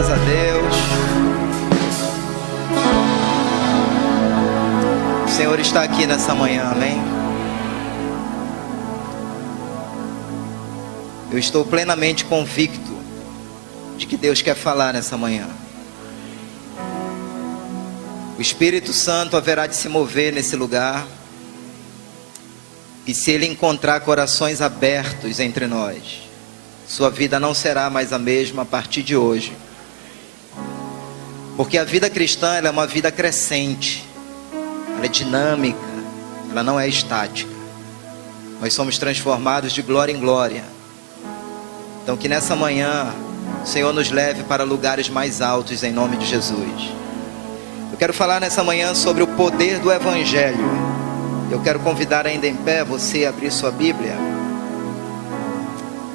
Graças a Deus. O Senhor está aqui nessa manhã, amém? Eu estou plenamente convicto de que Deus quer falar nessa manhã. O Espírito Santo haverá de se mover nesse lugar. E se Ele encontrar corações abertos entre nós, sua vida não será mais a mesma a partir de hoje. Porque a vida cristã, ela é uma vida crescente. Ela é dinâmica. Ela não é estática. Nós somos transformados de glória em glória. Então que nessa manhã o Senhor nos leve para lugares mais altos em nome de Jesus. Eu quero falar nessa manhã sobre o poder do Evangelho. Eu quero convidar ainda em pé você a abrir sua Bíblia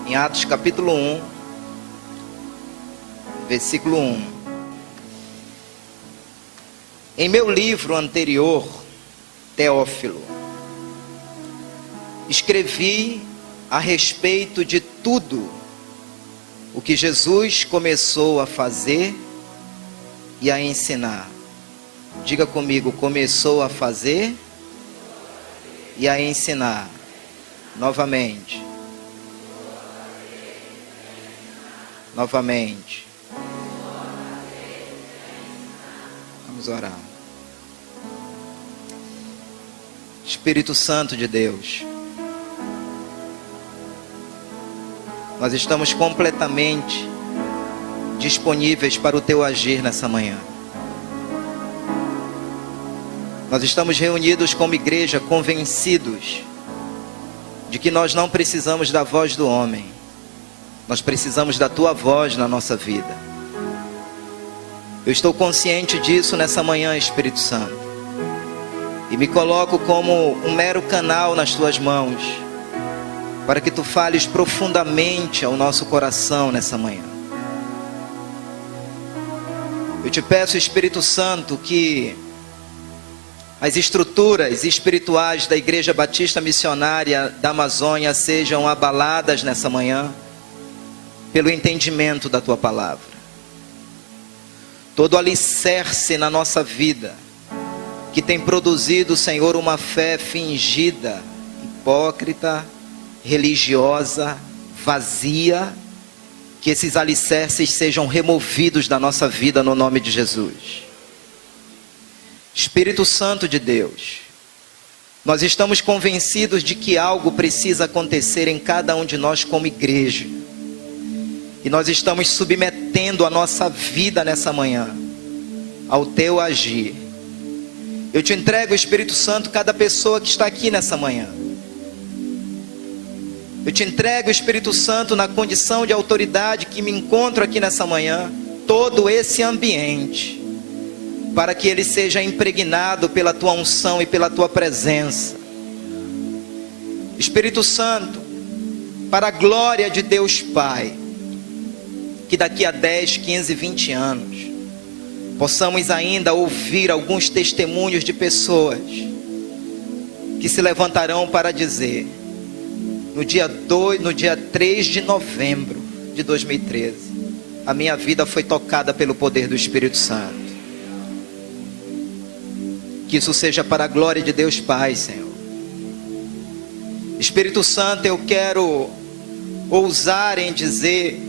em Atos capítulo 1, versículo 1. Em meu livro anterior, Teófilo, escrevi a respeito de tudo o que Jesus começou a fazer e a ensinar. Diga comigo, começou a fazer e a ensinar. Novamente. Novamente. Vamos orar. Espírito Santo de Deus, nós estamos completamente disponíveis para o Teu agir nessa manhã. Nós estamos reunidos como igreja, convencidos de que nós não precisamos da voz do homem. Nós precisamos da Tua voz na nossa vida. Eu estou consciente disso nessa manhã, Espírito Santo. E me coloco como um mero canal nas Tuas mãos, para que Tu fales profundamente ao nosso coração nessa manhã. Eu te peço, Espírito Santo, que as estruturas espirituais da Igreja Batista Missionária da Amazônia sejam abaladas nessa manhã, pelo entendimento da Tua palavra. Todo alicerce na nossa vida, que tem produzido, Senhor, uma fé fingida, hipócrita, religiosa, vazia, que esses alicerces sejam removidos da nossa vida no nome de Jesus. Espírito Santo de Deus, nós estamos convencidos de que algo precisa acontecer em cada um de nós como igreja. E nós estamos submetendo a nossa vida nessa manhã ao Teu agir. Eu te entrego, Espírito Santo, cada pessoa que está aqui nessa manhã. Eu te entrego, Espírito Santo, na condição de autoridade que me encontro aqui nessa manhã, todo esse ambiente, para que ele seja impregnado pela Tua unção e pela Tua presença. Espírito Santo, para a glória de Deus Pai, que daqui a 10, 15, 20 anos, possamos ainda ouvir alguns testemunhos de pessoas que se levantarão para dizer, no dia 3 de novembro de 2013, a minha vida foi tocada pelo poder do Espírito Santo. Que isso seja para a glória de Deus Pai, Senhor. Espírito Santo, eu quero ousar em dizer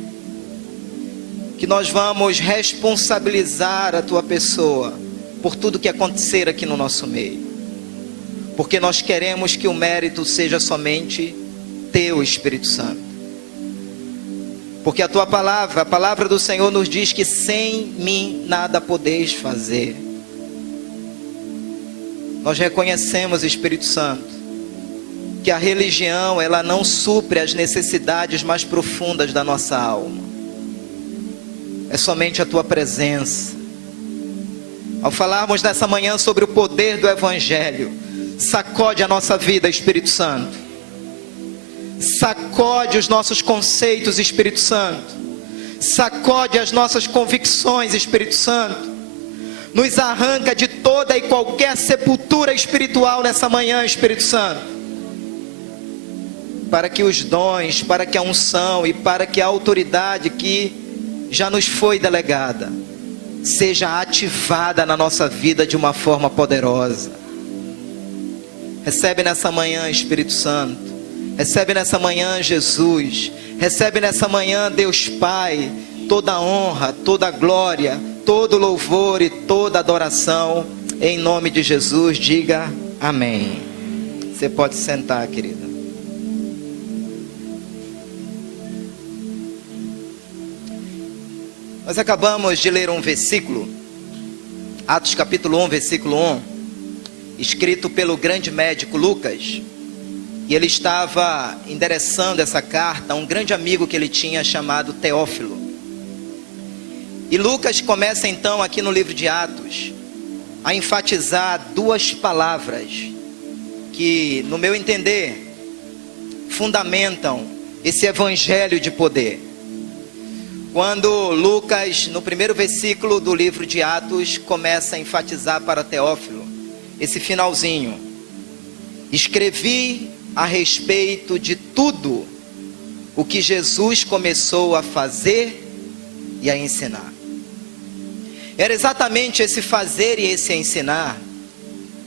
que nós vamos responsabilizar a Tua pessoa por tudo que acontecer aqui no nosso meio, porque nós queremos que o mérito seja somente Teu, Espírito Santo. Porque a Tua palavra, a palavra do Senhor nos diz que sem mim nada podeis fazer. Nós reconhecemos, Espírito Santo, que a religião, ela não supre as necessidades mais profundas da nossa alma. É somente a Tua presença. Ao falarmos nessa manhã sobre o poder do Evangelho, sacode a nossa vida, Espírito Santo. Sacode os nossos conceitos, Espírito Santo. Sacode as nossas convicções, Espírito Santo. Nos arranca de toda e qualquer sepultura espiritual nessa manhã, Espírito Santo. Para que os dons, para que a unção e para que a autoridade que já nos foi delegada, seja ativada na nossa vida de uma forma poderosa. Recebe nessa manhã, Espírito Santo. Recebe nessa manhã, Jesus. Recebe nessa manhã, Deus Pai, toda a honra, toda a glória, todo o louvor e toda a adoração. Em nome de Jesus, diga amém. Você pode sentar, querida. Nós acabamos de ler um versículo, Atos capítulo 1, versículo 1, escrito pelo grande médico Lucas, e ele estava endereçando essa carta a um grande amigo que ele tinha chamado Teófilo. E Lucas começa então aqui no livro de Atos a enfatizar duas palavras que, no meu entender, fundamentam esse evangelho de poder. Quando Lucas, no primeiro versículo do livro de Atos, começa a enfatizar para Teófilo esse finalzinho: escrevi a respeito de tudo o que Jesus começou a fazer e a ensinar. Era exatamente esse fazer e esse ensinar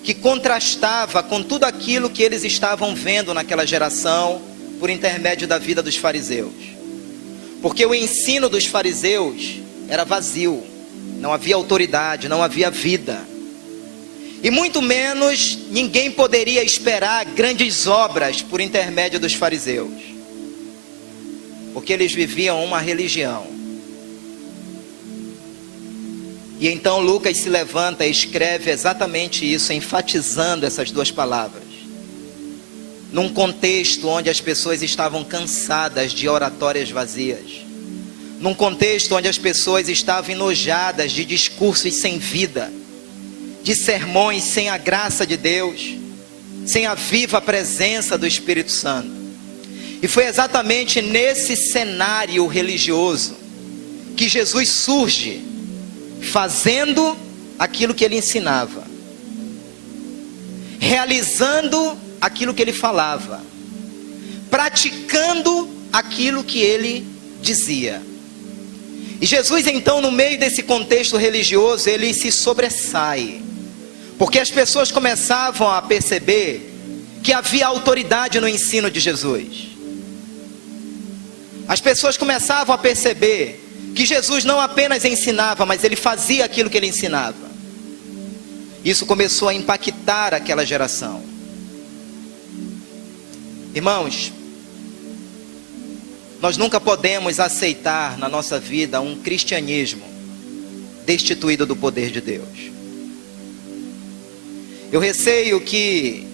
que contrastava com tudo aquilo que eles estavam vendo naquela geração por intermédio da vida dos fariseus. Porque o ensino dos fariseus era vazio, não havia autoridade, não havia vida. E muito menos ninguém poderia esperar grandes obras por intermédio dos fariseus. Porque eles viviam uma religião. E então Lucas se levanta e escreve exatamente isso, enfatizando essas duas palavras. Num contexto onde as pessoas estavam cansadas de oratórias vazias. Num contexto onde as pessoas estavam enojadas de discursos sem vida. De sermões sem a graça de Deus. Sem a viva presença do Espírito Santo. E foi exatamente nesse cenário religioso que Jesus surge, fazendo aquilo que ele ensinava. Realizando aquilo que ele falava, praticando aquilo que ele dizia. E Jesus então, no meio desse contexto religioso, ele se sobressai, porque as pessoas começavam a perceber que havia autoridade no ensino de Jesus. As pessoas começavam a perceber que Jesus não apenas ensinava, mas ele fazia aquilo que ele ensinava. Isso começou a impactar aquela geração. Irmãos, nós nunca podemos aceitar na nossa vida um cristianismo destituído do poder de Deus. Eu receio que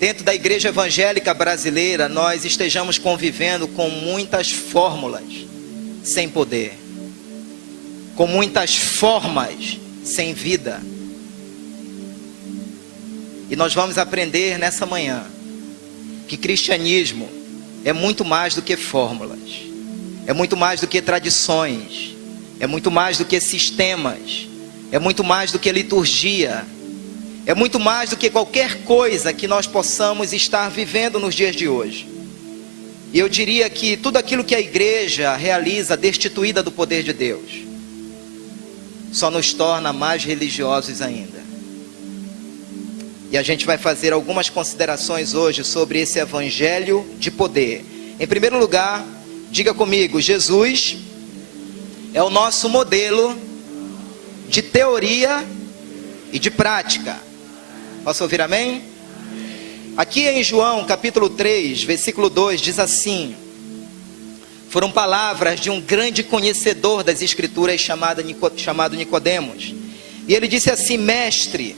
dentro da igreja evangélica brasileira nós estejamos convivendo com muitas fórmulas sem poder, com muitas formas sem vida. E nós vamos aprender nessa manhã que cristianismo é muito mais do que fórmulas, é muito mais do que tradições, é muito mais do que sistemas, é muito mais do que liturgia, é muito mais do que qualquer coisa que nós possamos estar vivendo nos dias de hoje. E eu diria que tudo aquilo que a igreja realiza destituída do poder de Deus, só nos torna mais religiosos ainda. E a gente vai fazer algumas considerações hoje sobre esse evangelho de poder. Em primeiro lugar, diga comigo, Jesus é o nosso modelo de teoria e de prática. Posso ouvir amém? Aqui em João capítulo 3, versículo 2, diz assim: foram palavras de um grande conhecedor das escrituras chamado Nicodemos. E ele disse assim: mestre,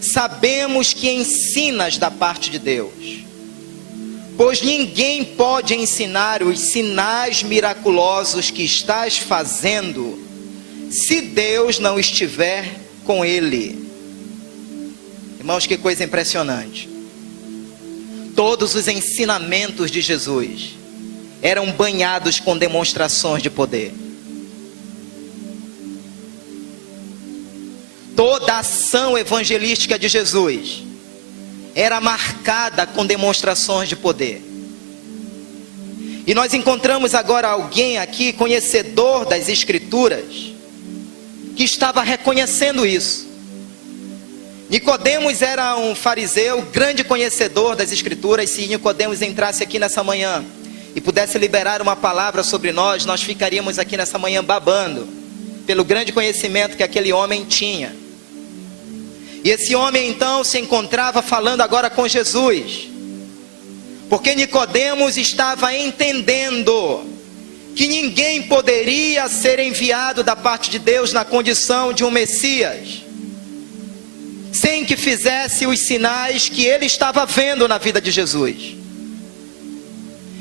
sabemos que ensinas da parte de Deus, pois ninguém pode ensinar os sinais miraculosos que estás fazendo, se Deus não estiver com ele. Irmãos, que coisa impressionante. Todos os ensinamentos de Jesus eram banhados com demonstrações de poder. Toda a ação evangelística de Jesus era marcada com demonstrações de poder. E nós encontramos agora alguém aqui, conhecedor das Escrituras, que estava reconhecendo isso. Nicodemos era um fariseu, grande conhecedor das Escrituras. Se Nicodemos entrasse aqui nessa manhã e pudesse liberar uma palavra sobre nós, nós ficaríamos aqui nessa manhã babando, pelo grande conhecimento que aquele homem tinha. E esse homem então se encontrava falando agora com Jesus, porque Nicodemos estava entendendo que ninguém poderia ser enviado da parte de Deus na condição de um Messias, sem que fizesse os sinais que ele estava vendo na vida de Jesus.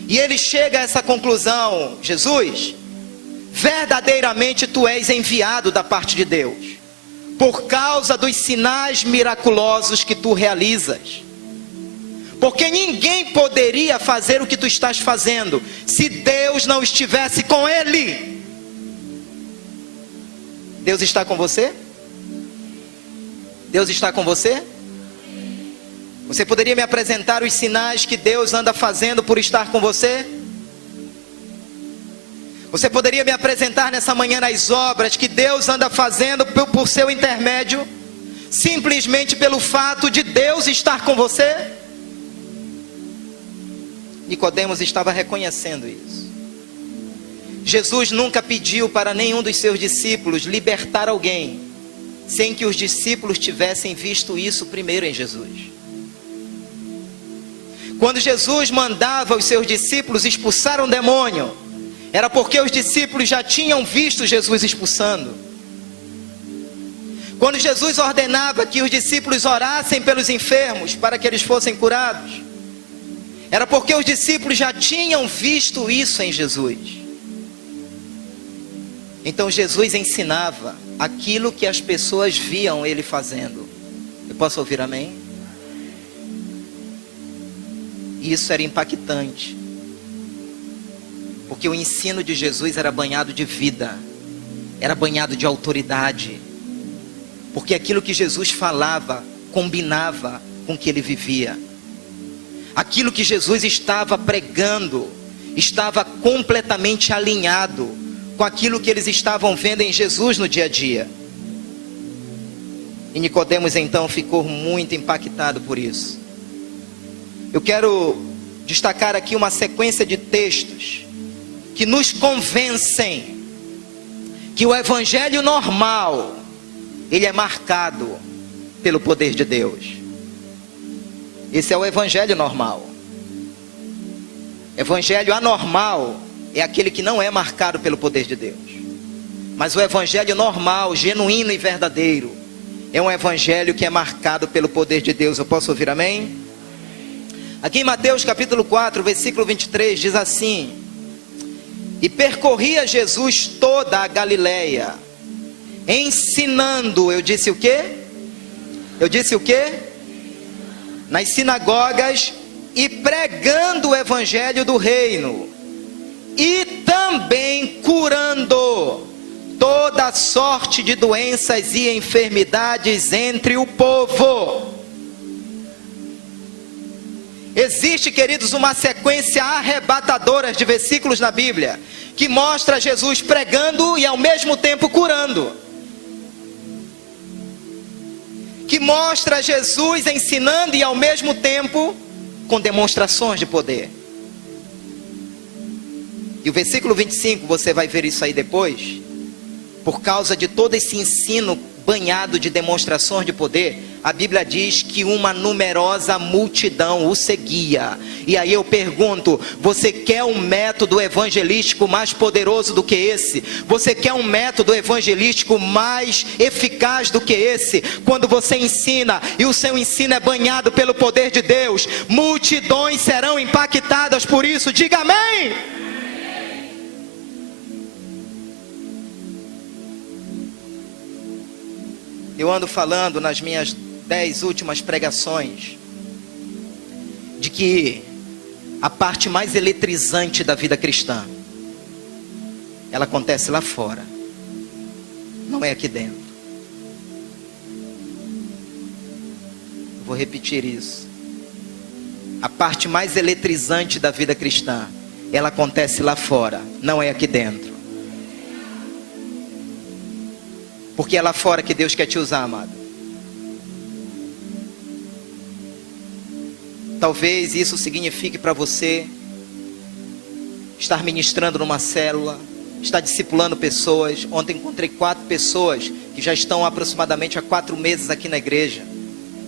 E ele chega a essa conclusão: Jesus, verdadeiramente tu és enviado da parte de Deus, por causa dos sinais miraculosos que tu realizas. Porque ninguém poderia fazer o que tu estás fazendo se Deus não estivesse com ele. Deus está com você? Deus está com você? Você poderia me apresentar os sinais que Deus anda fazendo por estar com você? Você poderia me apresentar nessa manhã as obras que Deus anda fazendo por seu intermédio, simplesmente pelo fato de Deus estar com você? Nicodemos estava reconhecendo isso. Jesus nunca pediu para nenhum dos seus discípulos libertar alguém, sem que os discípulos tivessem visto isso primeiro em Jesus. Quando Jesus mandava os seus discípulos expulsar um demônio, era porque os discípulos já tinham visto Jesus expulsando. Quando Jesus ordenava que os discípulos orassem pelos enfermos para que eles fossem curados, era porque os discípulos já tinham visto isso em Jesus. Então Jesus ensinava aquilo que as pessoas viam ele fazendo. Eu posso ouvir amém? E isso era impactante, porque o ensino de Jesus era banhado de vida, era banhado de autoridade, porque aquilo que Jesus falava combinava com o que ele vivia. Aquilo que Jesus estava pregando estava completamente alinhado com aquilo que eles estavam vendo em Jesus no dia a dia. E Nicodemos então ficou muito impactado por isso. Eu quero destacar aqui uma sequência de textos que nos convencem que o evangelho normal, ele é marcado pelo poder de Deus. Esse é o evangelho normal. Evangelho anormal é aquele que não é marcado pelo poder de Deus. Mas o evangelho normal, genuíno e verdadeiro, é um evangelho que é marcado pelo poder de Deus. Eu posso ouvir amém? Aqui em Mateus capítulo 4, versículo 23, diz assim: e percorria Jesus toda a Galileia, ensinando, eu disse o quê? Eu disse o quê? Nas sinagogas e pregando o evangelho do reino, e também curando toda sorte de doenças e enfermidades entre o povo. Existe, queridos, uma sequência arrebatadora de versículos na Bíblia, que mostra Jesus pregando e ao mesmo tempo curando, que mostra Jesus ensinando e ao mesmo tempo com demonstrações de poder. E o versículo 25, você vai ver isso aí depois. Por causa de todo esse ensino banhado de demonstrações de poder, a Bíblia diz que uma numerosa multidão o seguia. E aí eu pergunto: você quer um método evangelístico mais poderoso do que esse? Você quer um método evangelístico mais eficaz do que esse? Quando você ensina e o seu ensino é banhado pelo poder de Deus, multidões serão impactadas por isso. Diga amém! Eu ando falando nas minhas 10 últimas pregações de que a parte mais eletrizante da vida cristã, ela acontece lá fora, não é aqui dentro. Vou repetir isso. A parte mais eletrizante da vida cristã ela acontece lá fora, não é aqui dentro. Porque é lá fora que Deus quer te usar, amado. Talvez isso signifique para você estar ministrando numa célula, estar discipulando pessoas. Ontem encontrei 4 pessoas que já estão aproximadamente há 4 meses aqui na igreja.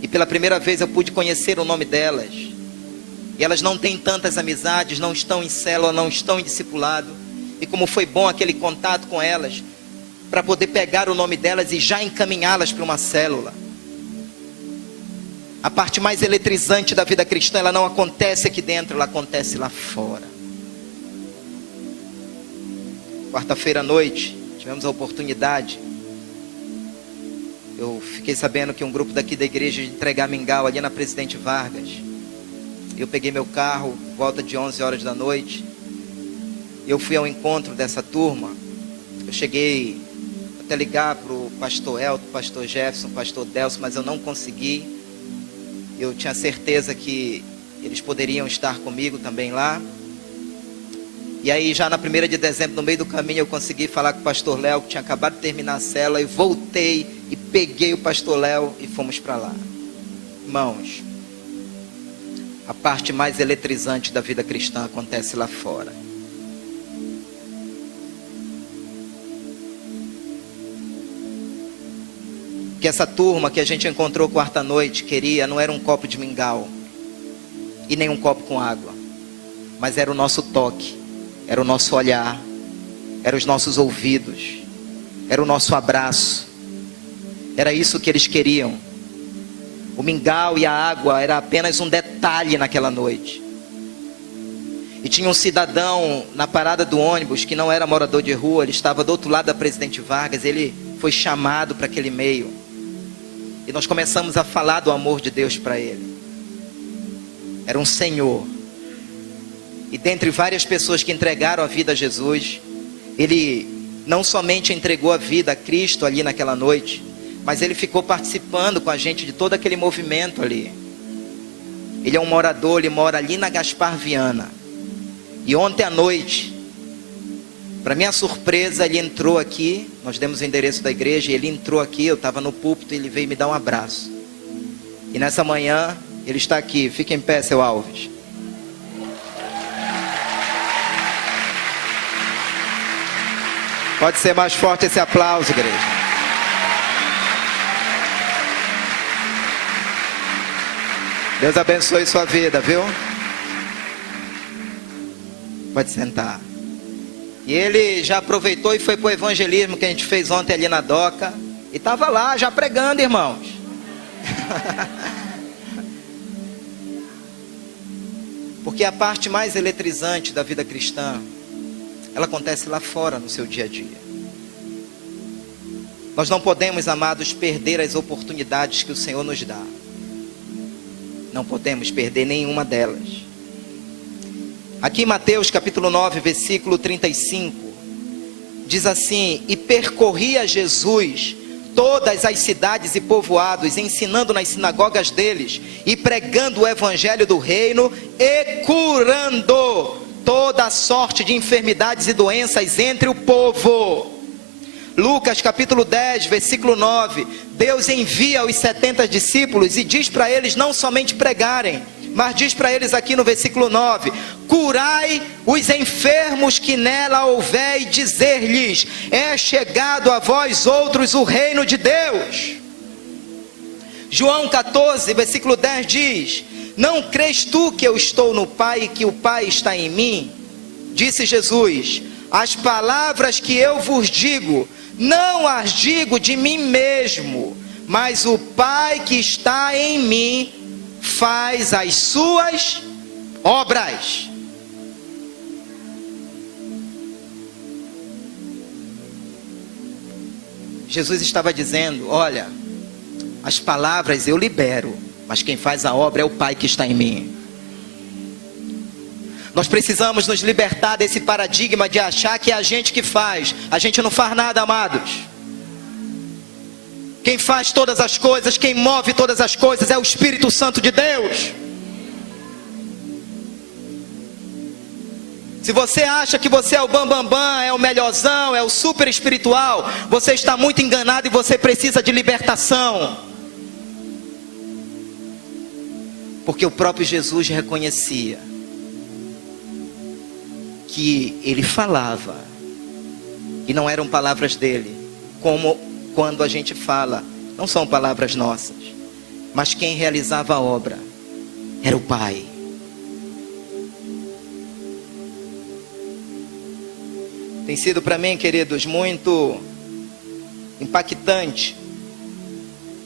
E pela primeira vez eu pude conhecer o nome delas. E elas não têm tantas amizades, não estão em célula, não estão em discipulado. E como foi bom aquele contato com elas, para poder pegar o nome delas e já encaminhá-las para uma célula. A parte mais eletrizante da vida cristã, ela não acontece aqui dentro, ela acontece lá fora. Quarta-feira à noite, tivemos a oportunidade. Eu fiquei sabendo que um grupo daqui da igreja ia entregar mingau ali na Presidente Vargas. Eu peguei meu carro, volta de 11 horas da noite. Eu fui ao encontro dessa turma. Eu cheguei até ligar para o pastor Elton, pastor Jefferson, pastor Delcio, mas eu não consegui. Eu tinha certeza que eles poderiam estar comigo também lá. E aí já na 1ª de dezembro, no meio do caminho, eu consegui falar com o pastor Léo, que tinha acabado de terminar a célula, e voltei e peguei o pastor Léo e fomos para lá. Irmãos, a parte mais eletrizante da vida cristã acontece lá fora. Que essa turma que a gente encontrou quarta noite queria, não era um copo de mingau e nem um copo com água, mas era o nosso toque, era o nosso olhar, eram os nossos ouvidos, era o nosso abraço. Era isso que eles queriam. O mingau e a água era apenas um detalhe naquela noite. E tinha um cidadão na parada do ônibus que não era morador de rua, ele estava do outro lado da Presidente Vargas, ele foi chamado para aquele meio. E nós começamos a falar do amor de Deus para ele. Era um senhor. E dentre várias pessoas que entregaram a vida a Jesus, ele não somente entregou a vida a Cristo ali naquela noite, mas ele ficou participando com a gente de todo aquele movimento ali. Ele é um morador, ele mora ali na Gaspar Viana. E ontem à noite, para minha surpresa, ele entrou aqui. Nós demos o endereço da igreja e ele entrou aqui. Eu estava no púlpito e ele veio me dar um abraço. E nessa manhã, ele está aqui. Fica em pé, seu Alves. Pode ser mais forte esse aplauso, igreja. Deus abençoe sua vida, viu? Pode sentar. E ele já aproveitou e foi para o evangelismo que a gente fez ontem ali na Doca. E estava lá já pregando, irmãos. Porque a parte mais eletrizante da vida cristã, ela acontece lá fora no seu dia a dia. Nós não podemos, amados, perder as oportunidades que o Senhor nos dá. Não podemos perder nenhuma delas. Aqui em Mateus capítulo 9, versículo 35, diz assim: e percorria Jesus todas as cidades e povoados, ensinando nas sinagogas deles, e pregando o evangelho do reino, e curando toda sorte de enfermidades e doenças entre o povo. Lucas capítulo 10, versículo 9, Deus envia os 70 discípulos e diz para eles não somente pregarem, mas diz para eles aqui no versículo 9: curai os enfermos que nela houver, e dizer-lhes: é chegado a vós outros o reino de Deus. João 14, versículo 10 diz: não crês tu que eu estou no Pai e que o Pai está em mim? Disse Jesus: as palavras que eu vos digo, não as digo de mim mesmo, mas o Pai que está em mim faz as suas obras. Jesus estava dizendo: olha, as palavras eu libero, mas quem faz a obra é o Pai que está em mim. Nós precisamos nos libertar desse paradigma de achar que é a gente que faz. A gente não faz nada, amados. Quem faz todas as coisas, quem move todas as coisas é o Espírito Santo de Deus. Se você acha que você é o bambambam, é o melhorzão, é o super espiritual, você está muito enganado e você precisa de libertação. Porque o próprio Jesus reconhecia que ele falava e não eram palavras dele, como quando a gente fala, não são palavras nossas, mas quem realizava a obra era o Pai. Tem sido para mim, queridos, muito impactante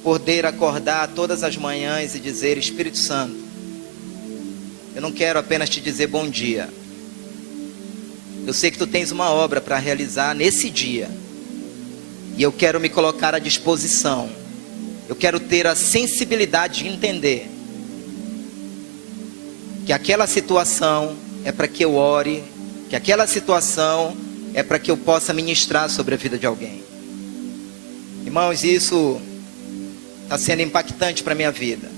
poder acordar todas as manhãs e dizer: Espírito Santo, eu não quero apenas te dizer bom dia. Eu sei que tu tens uma obra para realizar nesse dia. E eu quero me colocar à disposição. Eu quero ter a sensibilidade de entender que aquela situação é para que eu ore, que aquela situação é para que eu possa ministrar sobre a vida de alguém. Irmãos, isso está sendo impactante para a minha vida.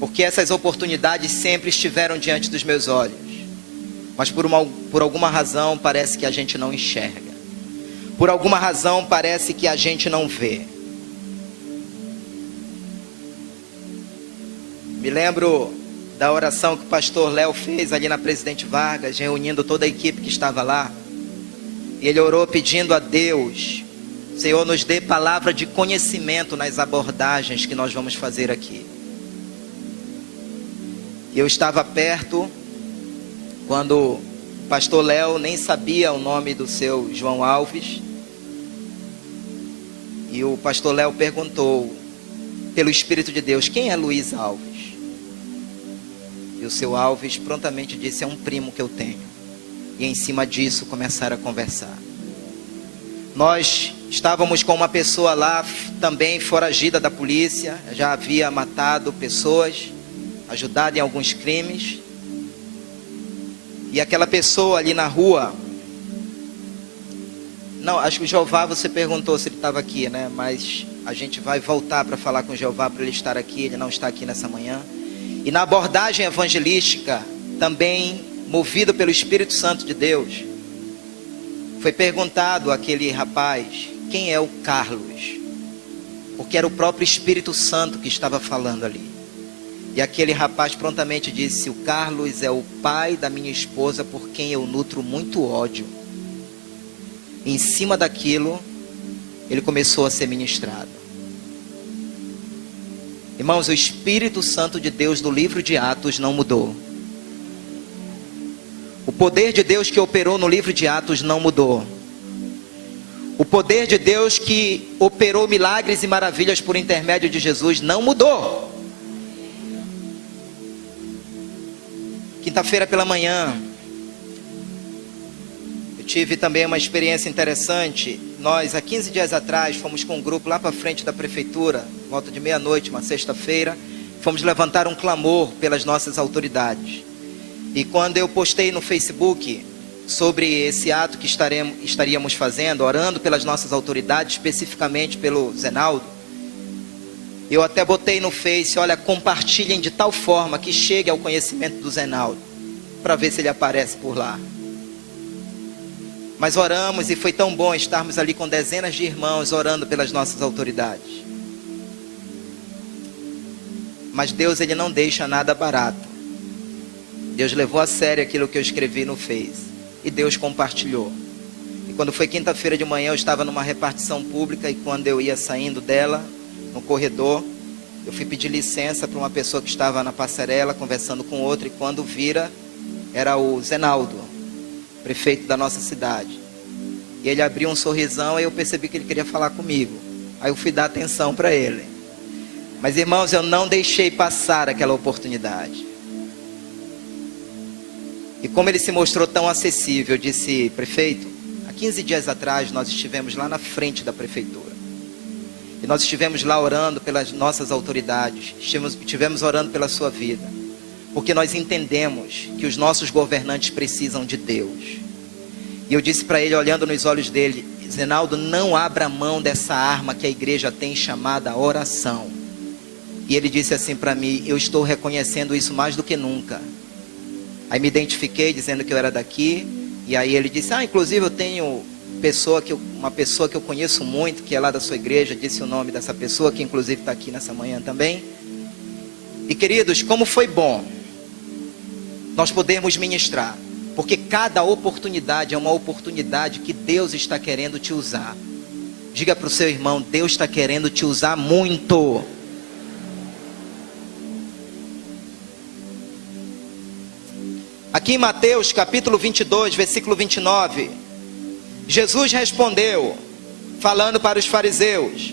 Porque essas oportunidades sempre estiveram diante dos meus olhos. Mas por alguma razão parece que a gente não enxerga. Por alguma razão parece que a gente não vê. Me lembro da oração que o pastor Léo fez ali na Presidente Vargas, reunindo toda a equipe que estava lá. E ele orou pedindo a Deus: Senhor, nos dê palavra de conhecimento nas abordagens que nós vamos fazer aqui. Eu estava perto quando o pastor Léo nem sabia o nome do seu João Alves. E o pastor Léo perguntou, pelo Espírito de Deus: quem é Luiz Alves? E o seu Alves prontamente disse: é um primo que eu tenho. E em cima disso começaram a conversar. Nós estávamos com uma pessoa lá, também foragida da polícia, já havia matado pessoas, ajudado em alguns crimes. E aquela pessoa ali na rua, não, acho que o Jeová, você perguntou se ele estava aqui, né? Mas a gente vai voltar para falar com o Jeová para ele estar aqui, ele não está aqui nessa manhã. E na abordagem evangelística, também movido pelo Espírito Santo de Deus, foi perguntado àquele rapaz: quem é o Carlos? Porque era o próprio Espírito Santo que estava falando ali. E aquele rapaz prontamente disse: o Carlos é o pai da minha esposa, por quem eu nutro muito ódio. E em cima daquilo, ele começou a ser ministrado. Irmãos, o Espírito Santo de Deus do livro de Atos não mudou. O poder de Deus que operou no livro de Atos não mudou. O poder de Deus que operou milagres e maravilhas por intermédio de Jesus não mudou. Quinta-feira pela manhã, eu tive também uma experiência interessante. Nós, há 15 dias atrás, fomos com um grupo lá para frente da prefeitura, volta de meia-noite, uma sexta-feira, fomos levantar um clamor pelas nossas autoridades. E quando eu postei no Facebook sobre esse ato que estaríamos fazendo, orando pelas nossas autoridades, especificamente pelo Zenaldo, eu até botei no Face: olha, compartilhem de tal forma que chegue ao conhecimento do Zenaldo, para ver se ele aparece por lá. Mas oramos e foi tão bom estarmos ali com dezenas de irmãos orando pelas nossas autoridades. Mas Deus, ele não deixa nada barato. Deus levou a sério aquilo que eu escrevi no Face. E Deus compartilhou. E quando foi quinta-feira de manhã, eu estava numa repartição pública. E quando eu ia saindo dela, no corredor, eu fui pedir licença para uma pessoa que estava na passarela, conversando com outra. E quando vira, era o Zenaldo, prefeito da nossa cidade. E ele abriu um sorrisão e eu percebi que ele queria falar comigo. Aí eu fui dar atenção para ele. Mas, irmãos, eu não deixei passar aquela oportunidade. E como ele se mostrou tão acessível, eu disse: prefeito, há 15 dias atrás nós estivemos lá na frente da prefeitura. E nós estivemos lá orando pelas nossas autoridades. Estivemos orando pela sua vida. Porque nós entendemos que os nossos governantes precisam de Deus. E eu disse para ele, olhando nos olhos dele: Zenaldo, não abra mão dessa arma que a igreja tem, chamada oração. E ele disse assim para mim: eu estou reconhecendo isso mais do que nunca. Aí me identifiquei dizendo que eu era daqui. E aí ele disse, inclusive eu tenho uma pessoa que eu conheço muito, que é lá da sua igreja. Disse o nome dessa pessoa, que inclusive está aqui nessa manhã também. E queridos, como foi bom nós podermos ministrar. Porque cada oportunidade é uma oportunidade que Deus está querendo te usar. Diga para o seu irmão, Deus está querendo te usar muito. Aqui em Mateus capítulo 22, versículo 29, Jesus respondeu, falando para os fariseus: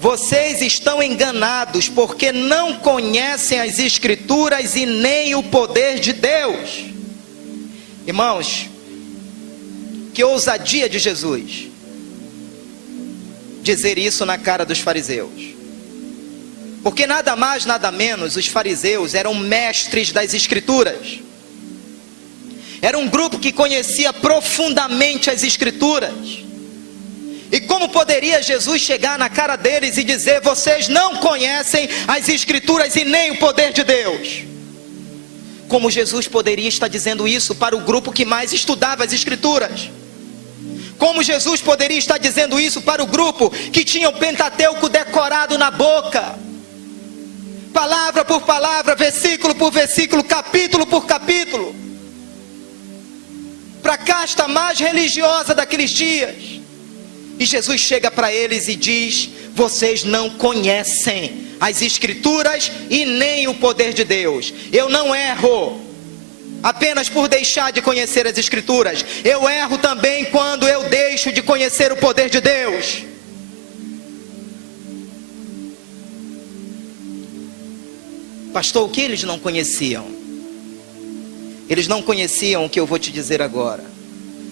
vocês estão enganados porque não conhecem as Escrituras e nem o poder de Deus. Irmãos, que ousadia de Jesus dizer isso na cara dos fariseus. Porque nada mais, nada menos, os fariseus eram mestres das Escrituras. Era um grupo que conhecia profundamente as Escrituras. E como poderia Jesus chegar na cara deles e dizer: vocês não conhecem as Escrituras e nem o poder de Deus? Como Jesus poderia estar dizendo isso para o grupo que mais estudava as Escrituras? Como Jesus poderia estar dizendo isso para o grupo que tinha o Pentateuco decorado na boca? Palavra por palavra, versículo por versículo, capítulo por capítulo. Para a casta mais religiosa daqueles dias. E Jesus chega para eles e diz: vocês não conhecem as Escrituras e nem o poder de Deus. Eu não erro apenas por deixar de conhecer as Escrituras. Eu erro também quando eu deixo de conhecer o poder de Deus. Pastor, o que eles não conheciam? Eles não conheciam o que eu vou te dizer agora.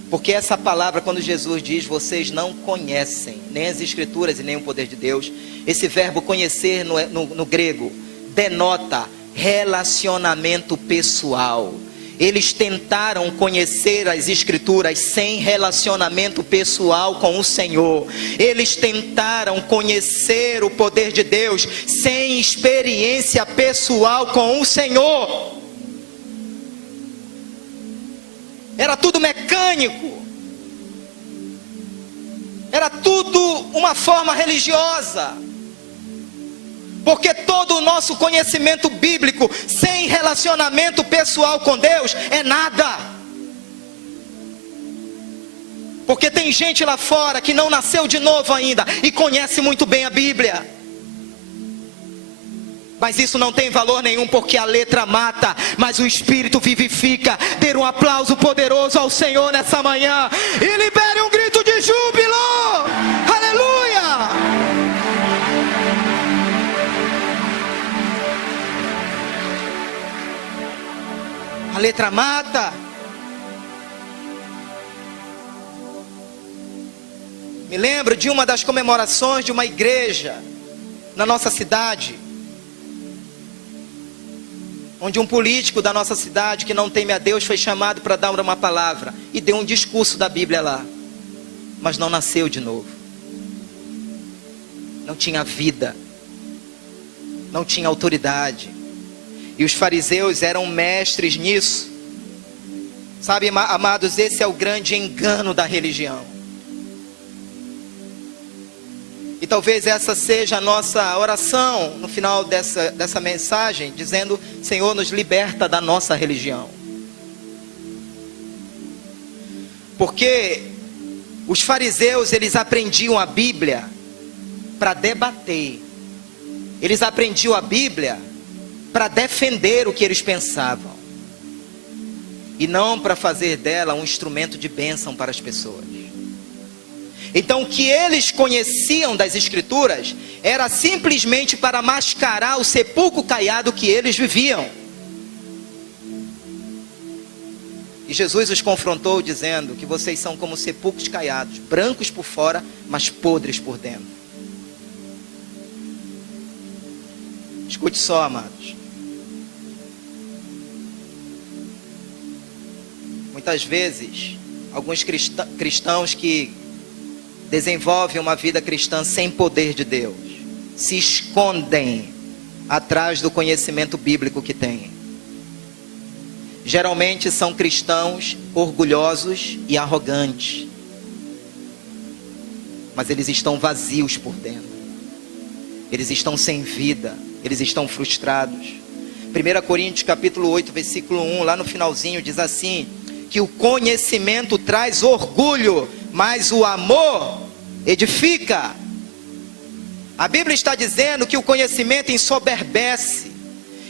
Porque essa palavra, quando Jesus diz: vocês não conhecem nem as Escrituras e nem o poder de Deus, esse verbo conhecer no grego denota relacionamento pessoal. Eles tentaram conhecer as Escrituras sem relacionamento pessoal com o Senhor. Eles tentaram conhecer o poder de Deus sem experiência pessoal com o Senhor. Era tudo mecânico. Era tudo uma forma religiosa. Porque todo o nosso conhecimento bíblico sem relacionamento pessoal com Deus é nada. Porque tem gente lá fora que não nasceu de novo ainda e conhece muito bem a Bíblia. Mas isso não tem valor nenhum, porque a letra mata, mas o Espírito vivifica. Dê um aplauso poderoso ao Senhor nessa manhã e libere um grito de júbilo. Aleluia! A letra mata. Me lembro de uma das comemorações de uma igreja na nossa cidade, onde um político da nossa cidade que não teme a Deus foi chamado para dar uma palavra e deu um discurso da Bíblia lá, mas não nasceu de novo, não tinha vida, não tinha autoridade. E os fariseus eram mestres nisso. Sabe, amados, esse é o grande engano da religião. E talvez essa seja a nossa oração no final dessa mensagem, dizendo: Senhor, nos liberta da nossa religião. Porque os fariseus, eles aprendiam a Bíblia para debater. Eles aprendiam a Bíblia para defender o que eles pensavam. E não para fazer dela um instrumento de bênção para as pessoas. Então o que eles conheciam das Escrituras era simplesmente para mascarar o sepulcro caiado que eles viviam. E Jesus os confrontou dizendo que vocês são como sepulcros caiados, brancos por fora, mas podres por dentro. Escute só, amados. Muitas vezes, alguns cristãos que desenvolvem uma vida cristã sem poder de Deus, se escondem atrás do conhecimento bíblico que têm. geralmente são cristãos orgulhosos e arrogantes. Mas eles estão vazios por dentro. Eles estão sem vida. Eles estão frustrados. 1 Coríntios capítulo 8, versículo 1, lá no finalzinho, diz assim: que o conhecimento traz orgulho, mas o amor edifica. A Bíblia está dizendo que o conhecimento ensoberbece,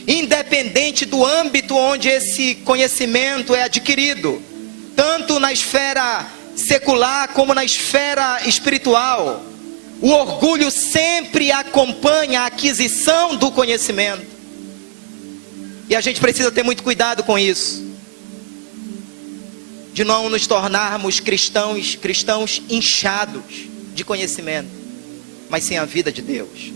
independente do âmbito onde esse conhecimento é adquirido, tanto na esfera secular como na esfera espiritual. O orgulho sempre acompanha a aquisição do conhecimento, e a gente precisa ter muito cuidado com isso, de não nos tornarmos cristãos inchados de conhecimento, mas sem a vida de Deus.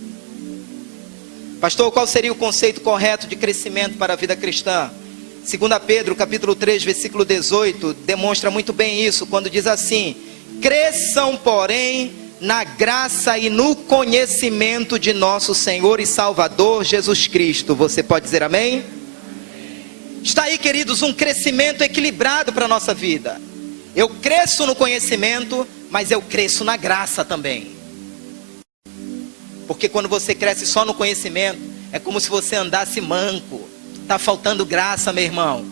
Pastor, qual seria o conceito correto de crescimento para a vida cristã? 2 Pedro capítulo 3, versículo 18, demonstra muito bem isso, quando diz assim: cresçam, porém, na graça e no conhecimento de nosso Senhor e Salvador Jesus Cristo. Você pode dizer amém? Está aí, queridos, um crescimento equilibrado para a nossa vida. Eu cresço no conhecimento, mas eu cresço na graça também. Porque quando você cresce só no conhecimento, é como se você andasse manco. Está faltando graça, meu irmão.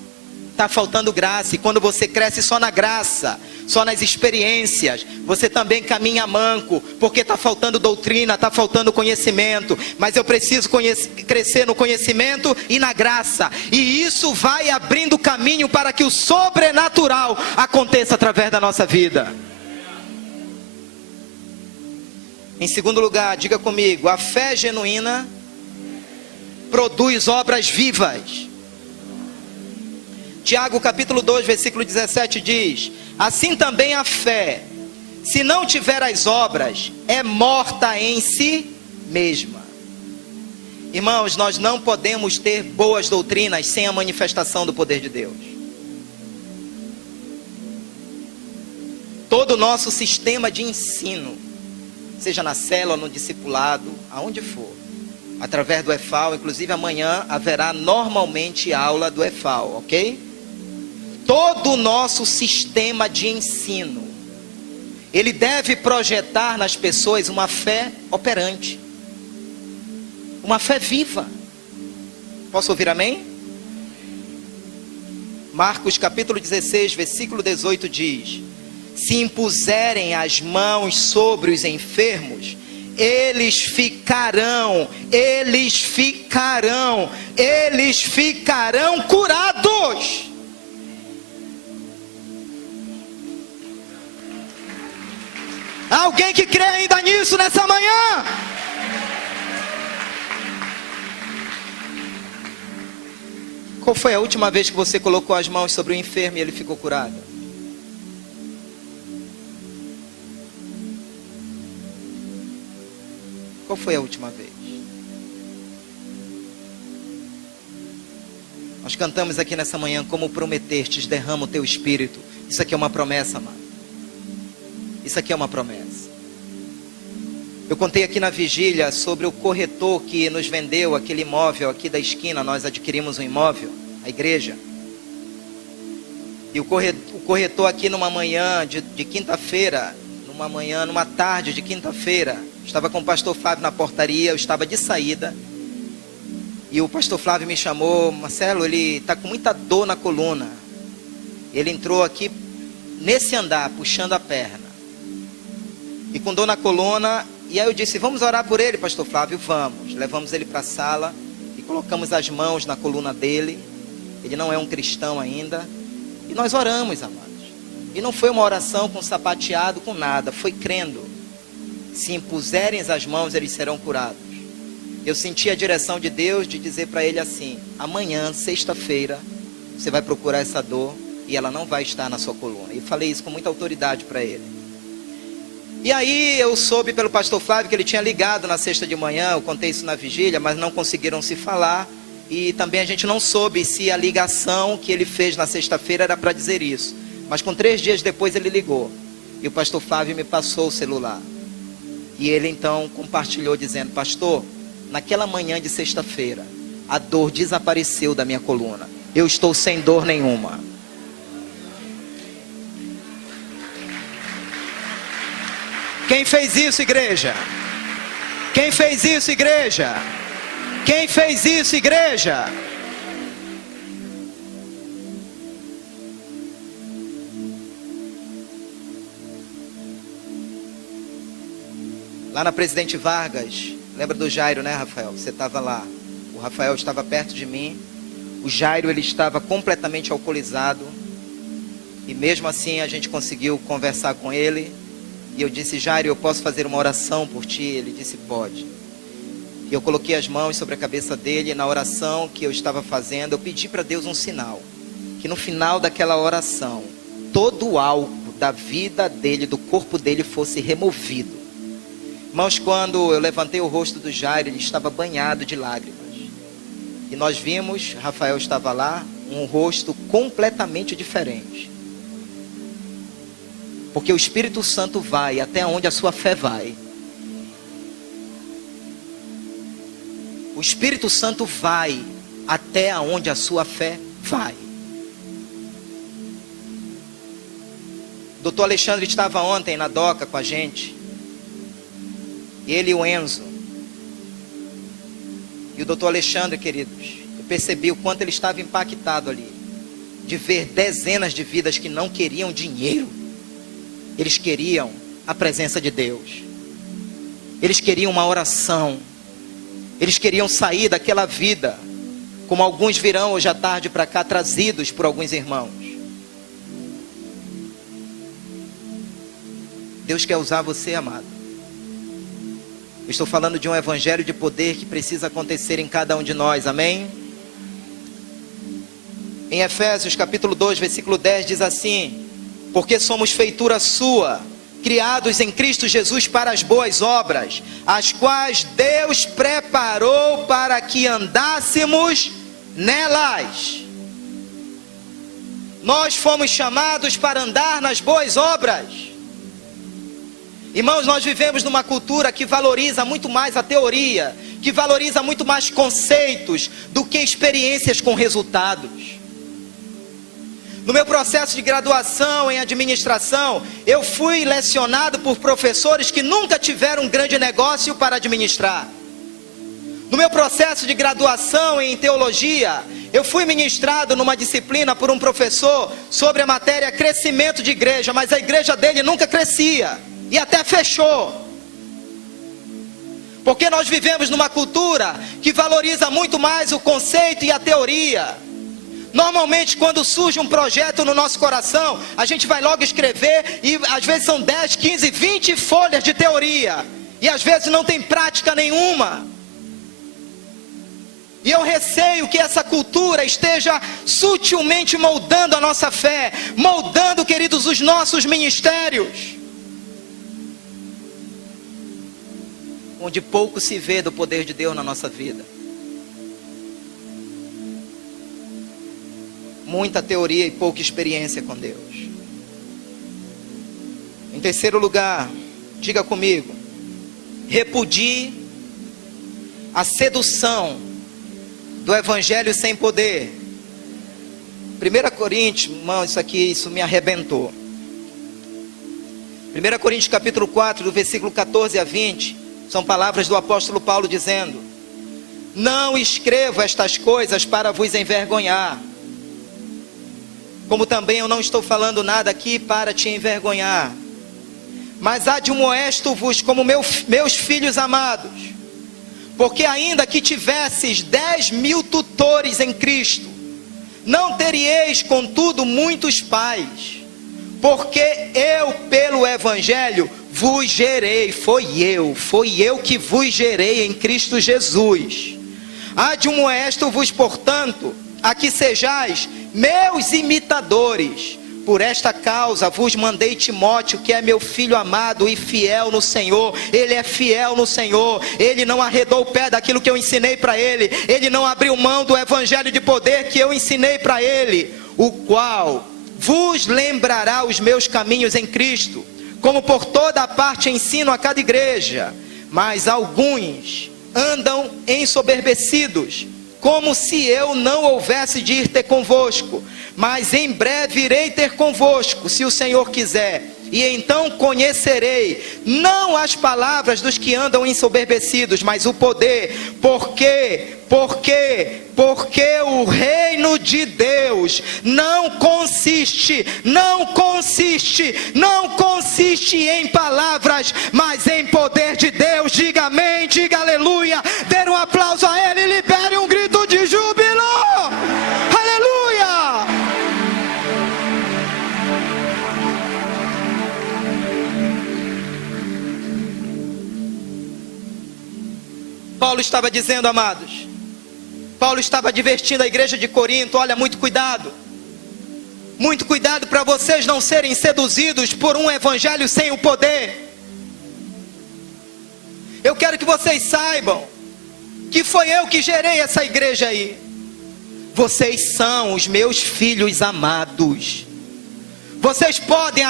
Está faltando graça. E quando você cresce só na graça, só nas experiências, você também caminha manco, porque está faltando doutrina, está faltando conhecimento. Mas eu preciso crescer no conhecimento e na graça, e isso vai abrindo caminho para que o sobrenatural aconteça através da nossa vida. Em segundo lugar, diga comigo: a fé genuína produz obras vivas. Tiago capítulo 2, versículo 17 diz: assim também a fé, se não tiver as obras, é morta em si mesma. Irmãos, nós não podemos ter boas doutrinas sem a manifestação do poder de Deus. Todo o nosso sistema de ensino, seja na célula, no discipulado, aonde for, através do EFAL, inclusive amanhã haverá normalmente aula do EFAL, ok? Todo o nosso sistema de ensino, ele deve projetar nas pessoas uma fé operante, uma fé viva. Posso ouvir amém? Marcos capítulo 16, versículo 18 diz: se impuserem as mãos sobre os enfermos, eles ficarão curados. Alguém que crê ainda nisso nessa manhã? Qual foi a última vez que você colocou as mãos sobre o enfermo e ele ficou curado? Qual foi a última vez? Nós cantamos aqui nessa manhã: como prometestes, derrama o teu espírito. Isso aqui é uma promessa, mano. Isso aqui é uma promessa. Eu contei aqui na vigília sobre o corretor que nos vendeu aquele imóvel aqui da esquina. Nós adquirimos um imóvel, a igreja. E o corretor aqui numa manhã de quinta-feira, numa tarde de quinta-feira, estava com o pastor Flávio na portaria, eu estava de saída. E o pastor Flávio me chamou: Marcelo, ele está com muita dor na coluna. Ele entrou aqui nesse andar, puxando a perna. E com dor na coluna. E aí eu disse: vamos orar por ele, pastor Flávio? Vamos. Levamos ele para a sala e colocamos as mãos na coluna dele. Ele não é um cristão ainda. E nós oramos, amados. E não foi uma oração com sapateado, com nada. Foi crendo. Se impuserem as mãos, eles serão curados. Eu senti a direção de Deus de dizer para ele assim: amanhã, sexta-feira, você vai procurar essa dor e ela não vai estar na sua coluna. E falei isso com muita autoridade para ele. E aí eu soube pelo pastor Flávio que ele tinha ligado na sexta de manhã. Eu contei isso na vigília, mas não conseguiram se falar. E também a gente não soube se a ligação que ele fez na sexta-feira era para dizer isso. Mas com 3 dias depois ele ligou. E o pastor Flávio me passou o celular. E ele então compartilhou dizendo: pastor, naquela manhã de sexta-feira, a dor desapareceu da minha coluna. eu estou sem dor nenhuma. Quem fez isso, igreja? Quem fez isso, igreja? Quem fez isso, igreja? Lá na Presidente Vargas, lembra do Jairo, né, Rafael? Você estava lá. O Rafael estava perto de mim. O Jairo, ele estava completamente alcoolizado. E mesmo assim a gente conseguiu conversar com ele. E eu disse: Jairo, eu posso fazer uma oração por ti? Ele disse: pode. E eu coloquei as mãos sobre a cabeça dele. E na oração que eu estava fazendo, eu pedi para Deus um sinal. Que no final daquela oração, todo o álcool da vida dele, do corpo dele, fosse removido. Irmãos, quando eu levantei o rosto do Jairo, ele estava banhado de lágrimas. E nós vimos, Rafael estava lá, um rosto completamente diferente. Porque o Espírito Santo vai até onde a sua fé vai. O Espírito Santo vai até onde a sua fé vai. O doutor Alexandre estava ontem na DOCA com a gente. Ele e o Enzo. E o doutor Alexandre, queridos, eu percebi o quanto ele estava impactado ali. De ver dezenas de vidas que não queriam dinheiro. Eles queriam a presença de Deus. Eles queriam uma oração. Eles queriam sair daquela vida. Como alguns virão hoje à tarde para cá, trazidos por alguns irmãos. Deus quer usar você, amado. Eu estou falando de um evangelho de poder que precisa acontecer em cada um de nós, amém? Em Efésios capítulo 2, versículo 10 diz assim: porque somos feitura sua, criados em Cristo Jesus para as boas obras, as quais Deus preparou para que andássemos nelas. Nós fomos chamados para andar nas boas obras. Irmãos, nós vivemos numa cultura que valoriza muito mais a teoria, que valoriza muito mais conceitos do que experiências com resultados. No meu processo de graduação em administração, eu fui lecionado por professores que nunca tiveram um grande negócio para administrar. No meu processo de graduação em teologia, eu fui ministrado numa disciplina por um professor sobre a matéria crescimento de igreja, mas a igreja dele nunca crescia. E até fechou. Porque nós vivemos numa cultura que valoriza muito mais o conceito e a teoria. Normalmente quando surge um projeto no nosso coração, a gente vai logo escrever e às vezes são 10, 15, 20 folhas de teoria. E às vezes não tem prática nenhuma. E eu receio que essa cultura esteja sutilmente moldando a nossa fé, moldando, queridos, os nossos ministérios. Onde pouco se vê do poder de Deus na nossa vida. Muita teoria e pouca experiência com Deus. Em terceiro lugar, diga comigo: repudie a sedução do evangelho sem poder. 1 Coríntios, irmão, isso me arrebentou. 1 Coríntios capítulo 4, do versículo 14 a 20, são palavras do apóstolo Paulo dizendo: não escrevo estas coisas para vos envergonhar, como também eu não estou falando nada aqui para te envergonhar, mas admoesto-vos como meus filhos amados, porque ainda que tivesses 10.000 tutores em Cristo, não teríeis contudo muitos pais, porque eu pelo evangelho vos gerei, foi eu que vos gerei em Cristo Jesus. Admoesto-vos, portanto, a que sejais meus imitadores. Por esta causa vos mandei Timóteo, que é meu filho amado e fiel no Senhor. Ele é fiel no Senhor. Ele não arredou o pé daquilo que eu ensinei para ele. Ele não abriu mão do evangelho de poder que eu ensinei para ele, o qual vos lembrará os meus caminhos em Cristo, como por toda a parte ensino a cada igreja. Mas alguns andam ensoberbecidos, como se eu não houvesse de ir ter convosco, mas em breve irei ter convosco, se o Senhor quiser, e então conhecerei, não as palavras dos que andam ensoberbecidos, mas o poder, porque o reino de Deus não consiste em palavras, mas em poder de Deus. Diga amém, diga aleluia, dê um aplauso a Ele e libere um grito de júbilo, aleluia. Paulo estava dizendo, amados, Paulo estava advertindo a igreja de Corinto: olha, muito cuidado para vocês não serem seduzidos por um evangelho sem o poder. Eu quero que vocês saibam que foi eu que gerei essa igreja aí. Vocês são os meus filhos amados. Vocês podem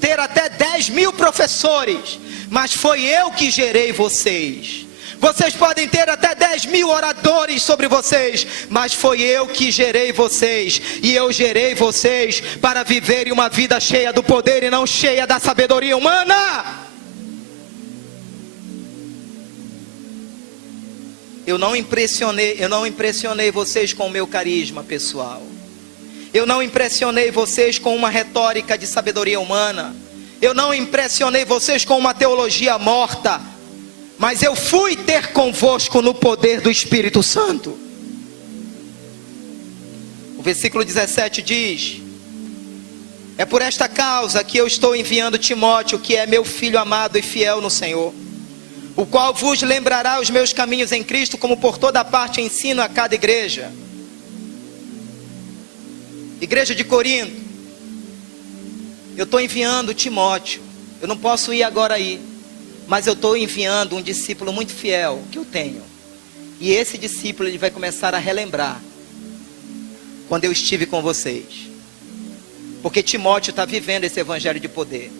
ter até 10 mil professores, mas foi eu que gerei vocês. Vocês podem ter até 10 mil oradores sobre vocês, mas foi eu que gerei vocês. E eu gerei vocês para viverem uma vida cheia do poder e não cheia da sabedoria humana. Eu não impressionei vocês com o meu carisma pessoal. Eu não impressionei vocês com uma retórica de sabedoria humana. Eu não impressionei vocês com uma teologia morta. Mas eu fui ter convosco no poder do Espírito Santo. O versículo 17 diz: é por esta causa que eu estou enviando Timóteo, que é meu filho amado e fiel no Senhor, o qual vos lembrará os meus caminhos em Cristo, como por toda parte ensino a cada igreja. Igreja de Corinto, eu estou enviando Timóteo. Eu não posso ir agora aí, mas eu estou enviando um discípulo muito fiel que eu tenho. E esse discípulo, ele vai começar a relembrar quando eu estive com vocês. Porque Timóteo está vivendo esse evangelho de poder.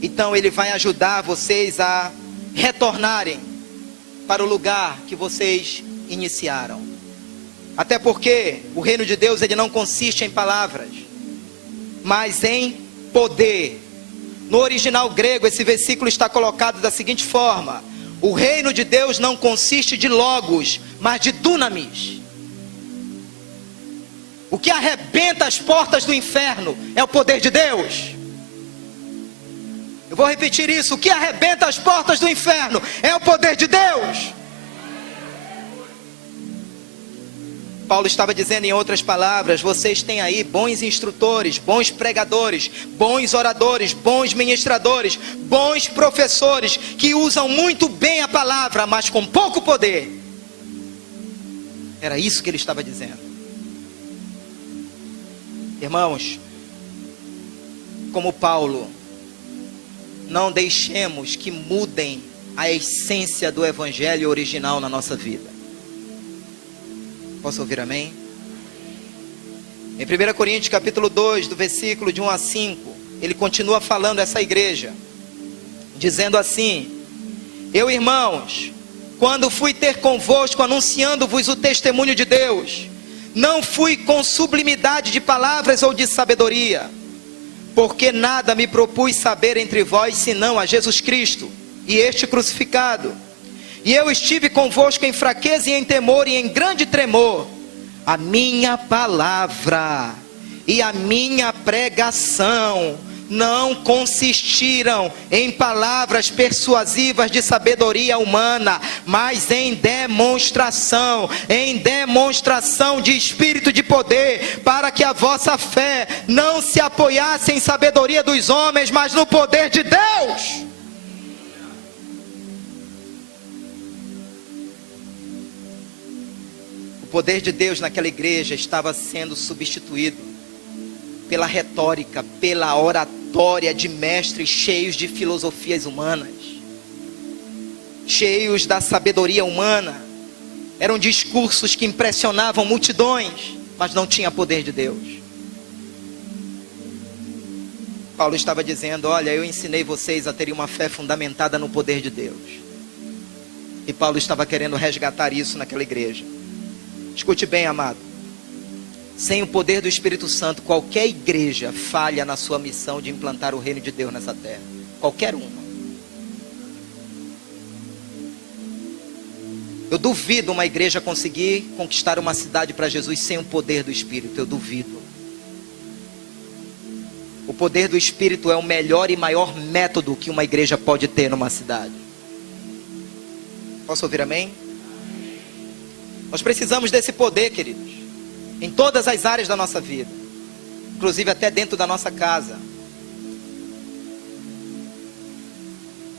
Então ele vai ajudar vocês a retornarem para o lugar que vocês iniciaram. Até porque o reino de Deus, ele não consiste em palavras, mas em poder. No original grego, esse versículo está colocado da seguinte forma: o reino de Deus não consiste de logos, mas de dunamis. O que arrebenta as portas do inferno é o poder de Deus. Eu vou repetir isso: o que arrebenta as portas do inferno é o poder de Deus. Paulo estava dizendo, em outras palavras: vocês têm aí bons instrutores, bons pregadores, bons oradores, bons ministradores, bons professores, que usam muito bem a palavra, mas com pouco poder. Era isso que ele estava dizendo. Irmãos, como Paulo, não deixemos que mudem a essência do evangelho original na nossa vida. Posso ouvir amém? Em 1 Coríntios capítulo 2, do versículo de 1 a 5, ele continua falando a essa igreja, dizendo assim: eu, irmãos, quando fui ter convosco, anunciando-vos o testemunho de Deus, não fui com sublimidade de palavras ou de sabedoria, porque nada me propus saber entre vós, senão a Jesus Cristo, e este crucificado. E eu estive convosco em fraqueza e em temor e em grande tremor. A minha palavra e a minha pregação não consistiram em palavras persuasivas de sabedoria humana, mas em demonstração de espírito de poder, para que a vossa fé não se apoiasse em sabedoria dos homens, mas no poder de Deus. O poder de Deus naquela igreja estava sendo substituído pela retórica, pela oratória de mestres cheios de filosofias humanas, cheios da sabedoria humana. Eram discursos que impressionavam multidões, mas não tinha poder de Deus. Paulo estava dizendo: olha, eu ensinei vocês a terem uma fé fundamentada no poder de Deus. E Paulo estava querendo resgatar isso naquela igreja. Escute bem, amado. Sem o poder do Espírito Santo, qualquer igreja falha na sua missão de implantar o reino de Deus nessa terra. Qualquer uma. Eu duvido uma igreja conseguir conquistar uma cidade para Jesus sem o poder do Espírito. Eu duvido. O poder do Espírito é o melhor e maior método que uma igreja pode ter numa cidade. Posso ouvir amém? Nós precisamos desse poder, queridos, em todas as áreas da nossa vida, inclusive até dentro da nossa casa.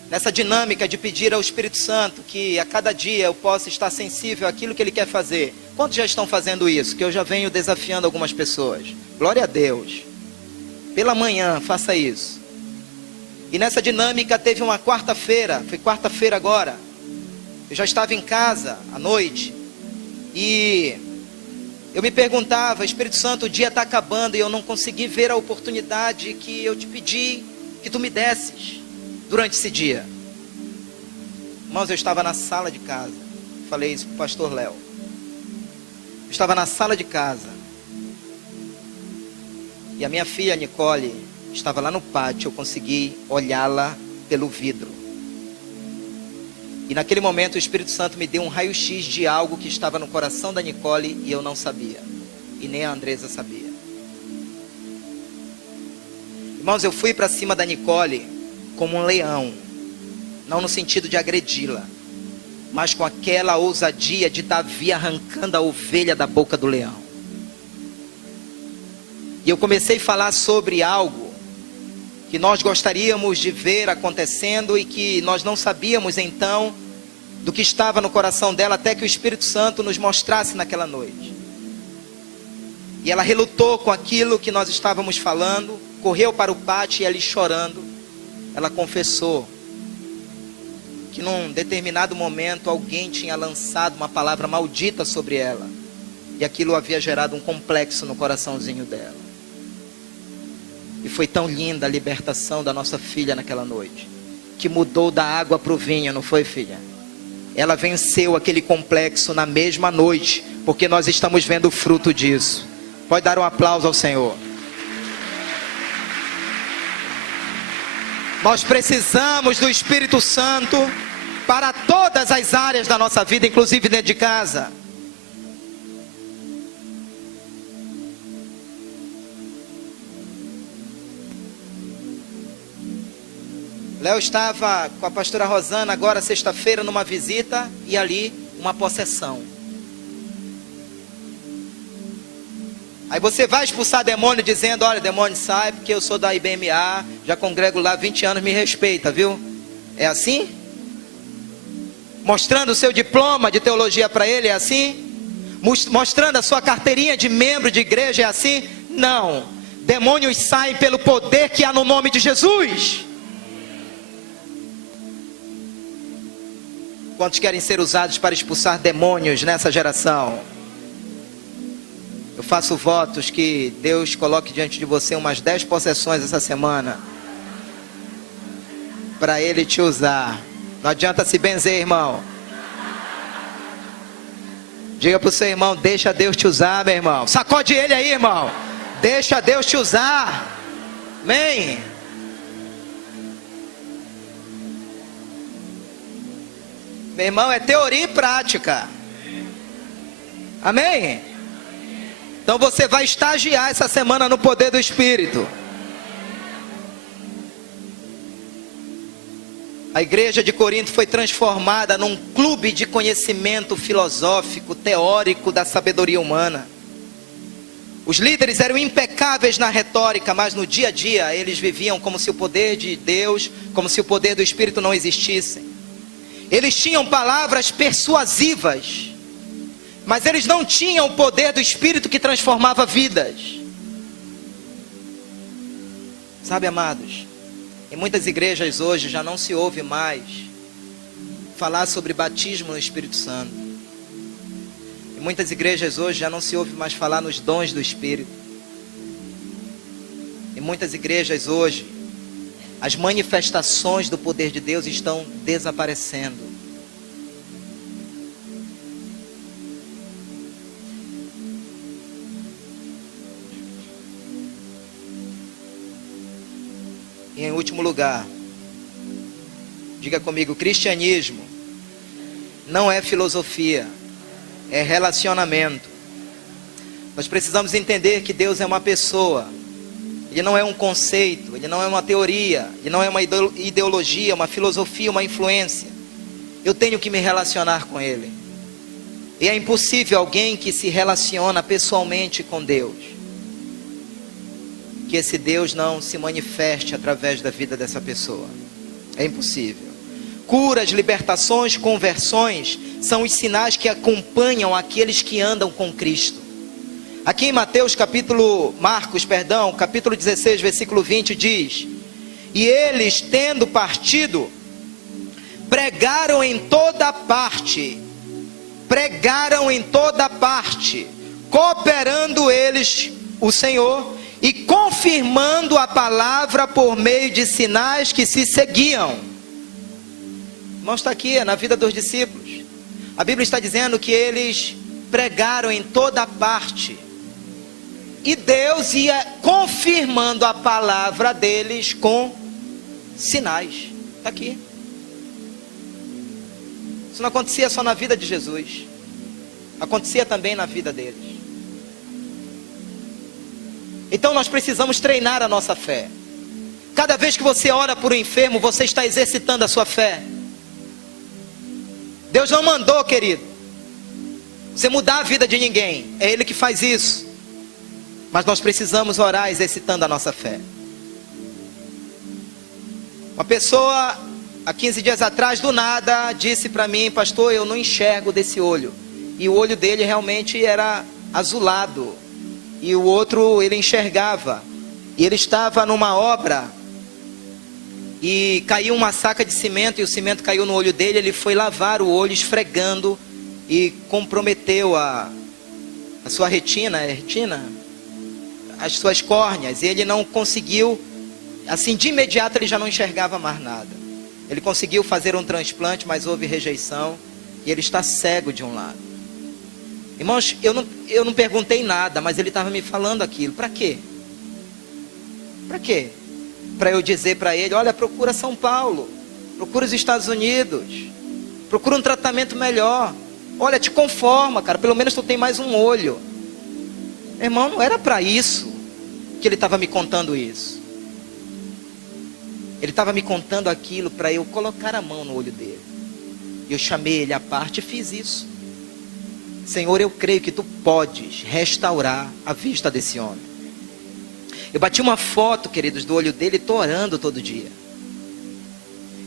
Nessa dinâmica de pedir ao Espírito Santo que a cada dia eu possa estar sensível àquilo que Ele quer fazer. Quantos já estão fazendo isso? Que eu já venho desafiando algumas pessoas. Glória a Deus. Pela manhã, faça isso. E nessa dinâmica teve uma quarta-feira, foi quarta-feira agora. Eu já estava em casa à noite e eu me perguntava, Espírito Santo, o dia está acabando e eu não consegui ver a oportunidade que eu te pedi que tu me desses durante esse dia. Irmãos, eu estava na sala de casa. Falei isso para o pastor Léo. Eu estava na sala de casa. E a minha filha Nicole estava lá no pátio. Eu consegui olhá-la pelo vidro. E naquele momento o Espírito Santo me deu um raio-x de algo que estava no coração da Nicole e eu não sabia. E nem a Andresa sabia. Irmãos, eu fui para cima da Nicole como um leão. Não no sentido de agredi-la, mas com aquela ousadia de Davi arrancando a ovelha da boca do leão. E eu comecei a falar sobre algo que nós gostaríamos de ver acontecendo e que nós não sabíamos então do que estava no coração dela, até que o Espírito Santo nos mostrasse naquela noite. E ela relutou com aquilo que nós estávamos falando, correu para o pátio e ali chorando, ela confessou que num determinado momento alguém tinha lançado uma palavra maldita sobre ela, e aquilo havia gerado um complexo no coraçãozinho dela. E foi tão linda a libertação da nossa filha naquela noite, que mudou da água para o vinho, não foi, filha? Ela venceu aquele complexo na mesma noite, porque nós estamos vendo o fruto disso. Pode dar um aplauso ao Senhor. Nós precisamos do Espírito Santo para todas as áreas da nossa vida, inclusive dentro de casa. Léo estava com a pastora Rosana agora sexta-feira numa visita e ali uma possessão. Aí você vai expulsar demônio dizendo, olha, demônio, sai porque eu sou da IBMA, já congrego lá há 20 anos, me respeita, viu? É assim? Mostrando o seu diploma de teologia para ele, é assim? Mostrando a sua carteirinha de membro de igreja, é assim? Não. Demônios saem pelo poder que há no nome de Jesus. Quantos querem ser usados para expulsar demônios nessa geração? Eu faço votos que Deus coloque diante de você umas 10 possessões essa semana, para Ele te usar. Não adianta se benzer, irmão. Diga para o seu irmão, deixa Deus te usar, meu irmão. Sacode ele aí, irmão. Deixa Deus te usar. Amém. Meu irmão, é teoria e prática. Amém? Então você vai estagiar essa semana no poder do Espírito. A igreja de Corinto foi transformada num clube de conhecimento filosófico, teórico da sabedoria humana. Os líderes eram impecáveis na retórica, mas no dia a dia eles viviam como se o poder de Deus, como se o poder do Espírito não existissem. Eles tinham palavras persuasivas, mas eles não tinham o poder do Espírito que transformava vidas. Sabe, amados, em muitas igrejas hoje já não se ouve mais falar sobre batismo no Espírito Santo. Em muitas igrejas hoje já não se ouve mais falar nos dons do Espírito. Em muitas igrejas hoje, as manifestações do poder de Deus estão desaparecendo. em último lugar, diga comigo: cristianismo não é filosofia, é relacionamento. Nós precisamos entender que Deus é uma pessoa. Ele não é um conceito, ele não é uma teoria, ele não é uma ideologia, uma filosofia, uma influência. Eu tenho que me relacionar com ele. E é impossível alguém que se relaciona pessoalmente com Deus, que esse Deus não se manifeste através da vida dessa pessoa. É impossível. Curas, libertações, conversões são os sinais que acompanham aqueles que andam com Cristo. Aqui em Marcos, capítulo 16, versículo 20 diz: e eles, tendo partido, pregaram em toda parte, cooperando eles o Senhor e confirmando a palavra por meio de sinais que se seguiam. Irmãos, está aqui, na vida dos discípulos. A Bíblia está dizendo que eles pregaram em toda parte. E Deus ia confirmando a palavra deles com sinais. Está aqui. Isso não acontecia só na vida de Jesus. Acontecia também na vida deles. Então nós precisamos treinar a nossa fé. Cada vez que você ora por um enfermo, você está exercitando a sua fé. Deus não mandou, querido, você mudar a vida de ninguém. É Ele que faz isso. Mas nós precisamos orar exercitando a nossa fé. Uma pessoa, há 15 dias atrás, do nada, disse para mim: pastor, eu não enxergo desse olho. E o olho dele realmente era azulado. E o outro ele enxergava. E ele estava numa obra. E caiu uma saca de cimento. E o cimento caiu no olho dele. Ele foi lavar o olho esfregando. E comprometeu a sua retina. As suas córneas. E ele não conseguiu. Assim, de imediato ele já não enxergava mais nada. Ele conseguiu fazer um transplante, mas houve rejeição. E ele está cego de um lado. Irmãos, eu não perguntei nada, mas ele estava me falando aquilo. Para quê? Para quê? Para eu dizer para ele: olha, procura São Paulo, procura os Estados Unidos, procura um tratamento melhor. Olha, te conforma, cara, pelo menos tu tem mais um olho. Irmão, não era para isso que ele estava me contando isso. Ele estava me contando aquilo para eu colocar a mão no olho dele. Eu chamei ele à parte e fiz isso. Senhor, eu creio que tu podes restaurar a vista desse homem. Eu bati uma foto, queridos, do olho dele, estou orando todo dia.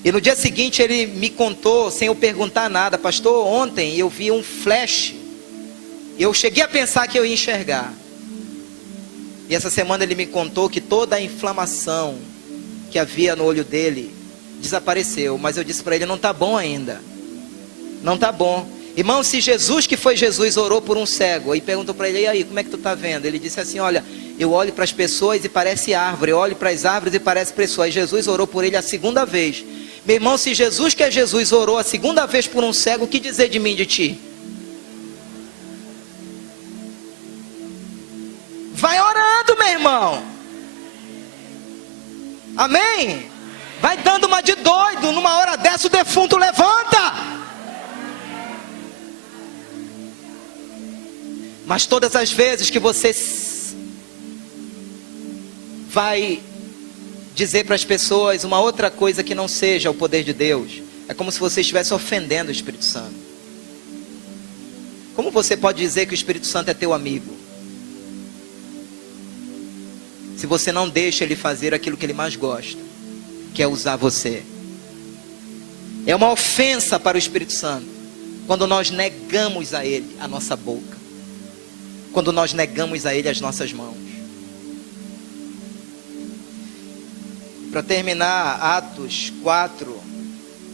E no dia seguinte ele me contou, sem eu perguntar nada: pastor, ontem eu vi um flash. Eu cheguei a pensar que eu ia enxergar. E essa semana ele me contou que toda a inflamação que havia no olho dele desapareceu. Mas eu disse para ele: não está bom ainda. Não está bom. Irmão, se Jesus, que foi Jesus, orou por um cego e perguntou para ele: e aí, como é que tu está vendo? Ele disse assim: olha, eu olho para as pessoas e parece árvore, eu olho para as árvores e parece pessoa. E Jesus orou por ele a segunda vez. Meu irmão, se Jesus, que é Jesus, orou a segunda vez por um cego, o que dizer de mim, de ti? Vai orando, meu irmão. Amém? Vai dando uma de doido. Numa hora dessa o defunto levanta. Mas todas as vezes que você vai dizer para as pessoas uma outra coisa que não seja o poder de Deus, é como se você estivesse ofendendo o Espírito Santo. Como você pode dizer que o Espírito Santo é teu amigo, se você não deixa ele fazer aquilo que ele mais gosta, que é usar você? É uma ofensa para o Espírito Santo quando nós negamos a ele a nossa boca, quando nós negamos a ele as nossas mãos. Para terminar, Atos 4,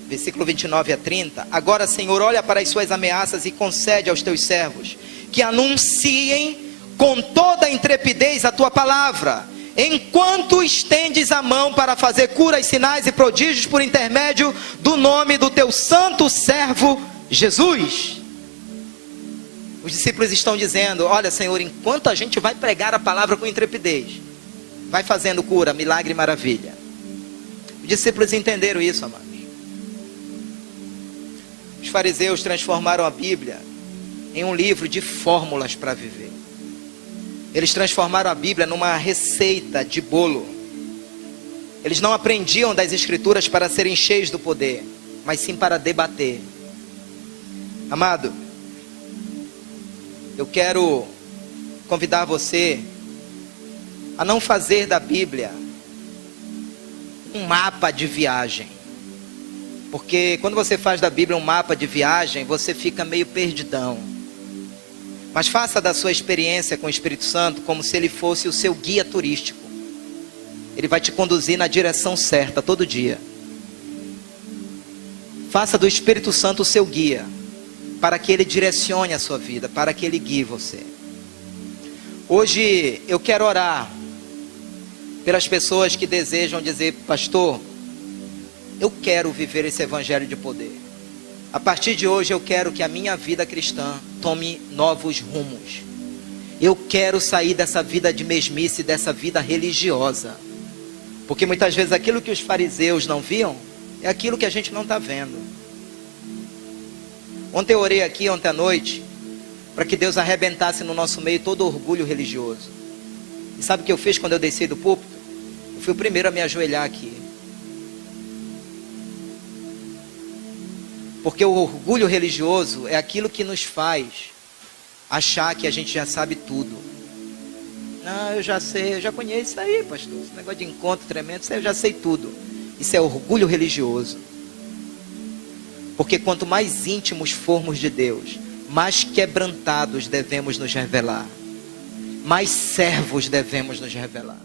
versículo 29 a 30. Agora, Senhor, olha para as suas ameaças e concede aos teus servos que anunciem com toda a intrepidez a tua palavra, enquanto estendes a mão para fazer curas, sinais e prodígios por intermédio do nome do teu santo servo Jesus. Os discípulos estão dizendo: olha, Senhor, enquanto a gente vai pregar a palavra com intrepidez, vai fazendo cura, milagre e maravilha. Os discípulos entenderam isso, amados. Os fariseus transformaram a Bíblia em um livro de fórmulas para viver. Eles transformaram a Bíblia numa receita de bolo. Eles não aprendiam das Escrituras para serem cheios do poder, mas sim para debater. Amado, eu quero convidar você a não fazer da Bíblia um mapa de viagem. Porque quando você faz da Bíblia um mapa de viagem, você fica meio perdidão. Mas faça da sua experiência com o Espírito Santo como se ele fosse o seu guia turístico. Ele vai te conduzir na direção certa todo dia. Faça do Espírito Santo o seu guia, para que ele direcione a sua vida, para que ele guie você. Hoje eu quero orar pelas pessoas que desejam dizer: pastor, eu quero viver esse evangelho de poder. A partir de hoje eu quero que a minha vida cristã tome novos rumos. Eu quero sair dessa vida de mesmice, dessa vida religiosa. Porque muitas vezes aquilo que os fariseus não viam, é aquilo que a gente não está vendo. Ontem eu orei aqui, ontem à noite, para que Deus arrebentasse no nosso meio todo o orgulho religioso. E sabe o que eu fiz quando eu desci do púlpito? Eu fui o primeiro a me ajoelhar aqui. Porque o orgulho religioso é aquilo que nos faz achar que a gente já sabe tudo. Não, eu já sei, eu já conheço isso aí, pastor. Esse negócio de encontro tremendo, isso aí eu já sei tudo. Isso é orgulho religioso. Porque quanto mais íntimos formos de Deus, mais quebrantados devemos nos revelar. Mais servos devemos nos revelar.